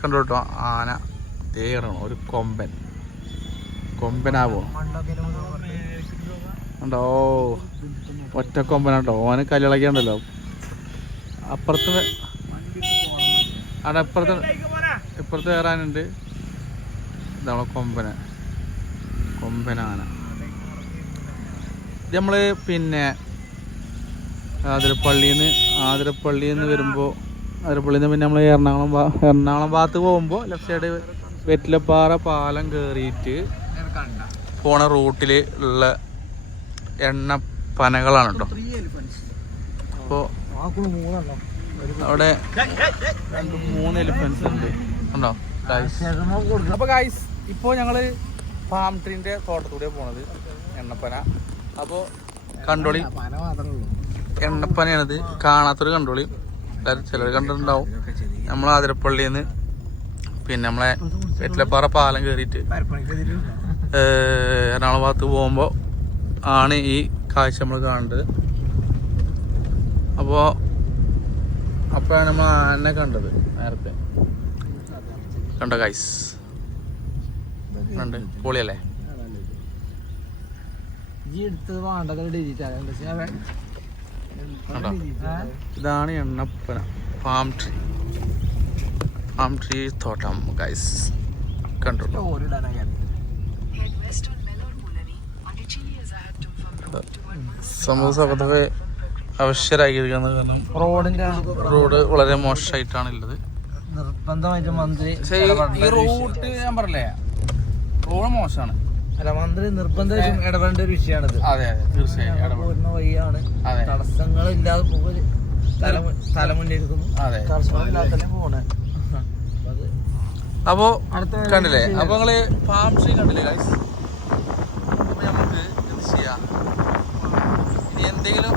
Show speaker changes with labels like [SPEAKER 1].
[SPEAKER 1] കണ്ടു കേട്ടോ ആന തേറണം ഒരു കൊമ്പൻ. കൊമ്പനാവോ? ഉണ്ടോ ഒറ്റ കൊമ്പനാട്ടോ. ഓന് കല്ലിളക്കിയുണ്ടല്ലോ. അപ്പുറത്ത് അവിടെ ഇപ്പുറത്ത് ഇപ്പുറത്ത് കയറാനുണ്ട്. ഇതാണ് കൊമ്പന. കൊമ്പനാന ഇത് നമ്മൾ പിന്നെ ആതിരപ്പള്ളിയിൽ നിന്ന് വരുമ്പോ ആതിരപ്പള്ളിയിൽ നിന്ന് പിന്നെ നമ്മൾ എറണാകുളം എറണാകുളം ഭാഗത്ത് പോകുമ്പോൾ ലെഫ്റ്റ് സൈഡ് വെറ്റിലപ്പാറ പാലം കയറിയിട്ട് പോണ റൂട്ടിൽ ഉള്ള എണ്ണപ്പനകളാണ് കേട്ടോ അപ്പോൾ അവിടെ മൂന്ന് എലിഫൻസ് ഉണ്ട്. ഉണ്ടോ? അപ്പൊ ഗൈസ് ഇപ്പോൾ ഞങ്ങൾ പാം ട്രീന്റെ തോട്ടത്തൂടെ പോണത് എണ്ണപ്പന. അപ്പോൾ കണ്ടോളി. എണ്ണപ്പനയാണിത്. കാണാത്തൊരു കണ്ടോളി. എല്ലാവരും ചിലർ കണ്ടിട്ടുണ്ടാവും. നമ്മൾ ആതിരപ്പള്ളിയിൽ നിന്ന് പിന്നെ നമ്മളെ വെറ്റിലപ്പാറ പാലം കയറിയിട്ട് എറണാകുളം ഭാഗത്ത് പോകുമ്പോൾ ആണ് ഈ കാഴ്ച നമ്മൾ കാണേണ്ടത് അപ്പോൾ അപ്പോഴാണ് നമ്മൾ ആനെ കണ്ടത് നേരത്തെ. കണ്ടോ കൈസ് കണ്ട് പൊളിയല്ലേ? കണ്ടോ? ഇതാണ് എണ്ണപ്പന. പാം ട്രീ പാം ട്രീ തോട്ടം ഗൈസ് കണ്ടോ? സമൂസ പദ്ധതി അവശ്യരായിരിക്കുന്നത് കാരണം
[SPEAKER 2] റോഡിന്റെ
[SPEAKER 1] റോഡ് വളരെ മോശമായിട്ടാണ് ഉള്ളത്
[SPEAKER 2] നിർബന്ധമായിട്ട് മന്ത്രി
[SPEAKER 1] ഈ- ഈ റൂട്ട് ഞാൻ പറഞ്ഞില്ലേ? റോഡ് മോശമാണ്.
[SPEAKER 2] അല്ല മന്ത്രി നിർബന്ധമായിട്ടും ഇടപെടേണ്ട ഒരു വിഷയമാണിത്.
[SPEAKER 1] അതെ അതെ. തീർച്ചയായും.
[SPEAKER 2] പോകുന്ന വഴിയാണ് തടസ്സങ്ങളില്ലാതെ പോകൽ തല തല മുന്നിരിക്കുന്നു
[SPEAKER 1] അതെ.
[SPEAKER 2] തടസ്സങ്ങളില്ലാതെ തന്നെ പോണേ
[SPEAKER 1] അപ്പോ കണ്ടില്ലേ? അപ്പൊ നിങ്ങൾ ഫാം ട്രീ കണ്ടില്ലേ ഗൈസ് അപ്പൊ നമുക്ക് എന്ത് ചെയ്യാം? ഇനി എന്തെങ്കിലും